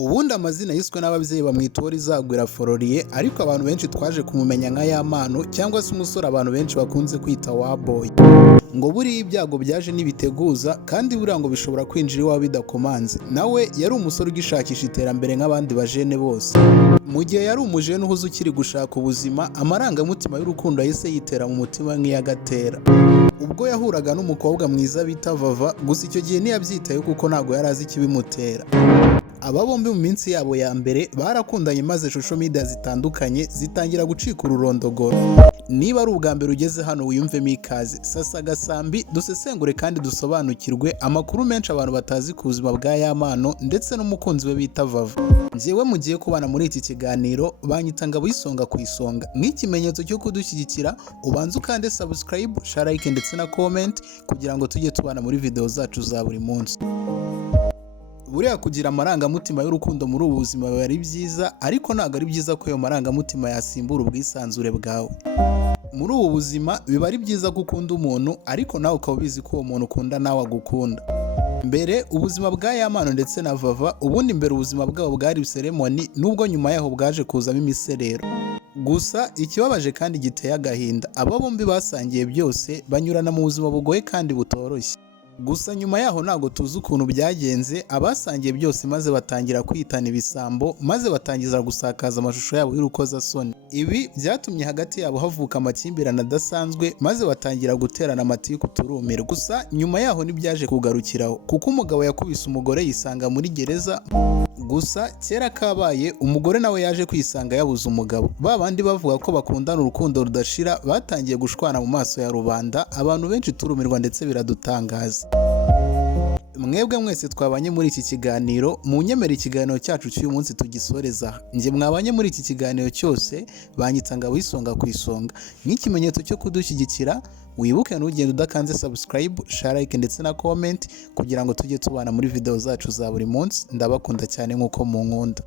Ubundi amazina yiswe n'ababyeyi bamwita Izagwira Florien, ariko abantu benshi twaje kumumenya nka Yamano cyangwa se umusore abantu benshi bakunze kwita Waboy. Ngo buriya ibyago byaje n'ibiteguza kandi buriya ngo bishobora kwinjira iwawe bidakomanze. Nawe yari umusore ugishakisha iterambere nk'abandi bajene bose. Mu gihe yari umujene uhuze ukiri gushaka ubuzima, amarangamutima y'urukundo yahise yitera mu mutima nk'iyagatera. Ubwo yahuraga n'umukobwa mwiza bita Vava, gusa icyo gihe ntiyabyitayeho kuko ntabwo yari azi ikibimutera. Aba bombi mu minsi yabo ya mbere barakundanye maze social media zitandukanye zitangira gucika ururondogoro. Niba ari ubwa mbere ugeze hano wiyumvemo ikaze, sasa agasambi dusesengure kandi dusobanukirwe amakuru menshi abantu batazi ku buzima bwa Yamano ndetse n'umukunzi we bita Vava. Njyewe mugiye kubana muri iki kiganiro banyita Ngabo y'Isonga ku isonga. Nk'ikimenyetso cyo kudushyigikira ubanza ukande subscribe, share like ndetse na comment kugira ngo tujye tubana muri video zacu za buri munsi. Buriya kugira amarangamutima y'urukundo muri ubu buzima biba ari byiza, ariko ntabwo ari byiza ko ayo marangamutima yasimbura ubwisanzure bwawe. Muri ubu buzima biba ari byiza ko ukunda umuntu, ariko nawe ukaba ubizi ko uwo muntu ukunda nawe agukunda. Mbere ubuzima bwa Yamano ndetse na Vava, ubundi mbere ubuzima bwabo bwari ceremony, nubwo nyuma yaho bwaje kuzamo imiserero. Gusa ikibabaje kandi giteye agahinda, aba bombi basangiye byose, banyurana mu buzima bugoye kandi butoroshye. Gusa nyuma yaho ntabwo tuzi ukuntu byagenze, abasangiye byose maze batangira kwitana ibisambo, maze batangiza gusakaza amashusho yabo y'urukozasoni. Ibi byatumye hagati yabo havuka amakimbirane adasanzwe, maze batangira guterana amatiku turumira. Gusa nyuma yaho ntibyaje kugarukiraho, kuko umugabo yakubise umugore yisanga muri gereza. Gusa kera kabaye umugore nawe yaje kwisanga yabuze umugabo. Babandi bavuga ko bakundana urukundo rudashira batangiye gushwana mu maso ya rubanda, abantu benshi turumirwa ndetse biradutangaza. Mwebwe mwese twabanye muri iki kiganiro, munyemera ikiganiro cyacu cy'uyu munsi tugisoreza. Nje mwabanye muri iki kiganiro cyose banyita Ngabo y'Isonga ku isonga. Nk'ikimenyetso cyo kudushyigikira, wibuke n'ugenda udakanze subscribe, share like ndetse na comment kugira ngo tujye tubana muri video zacu za buri munsi. Ndabakunda cyane nk'uko munkunda.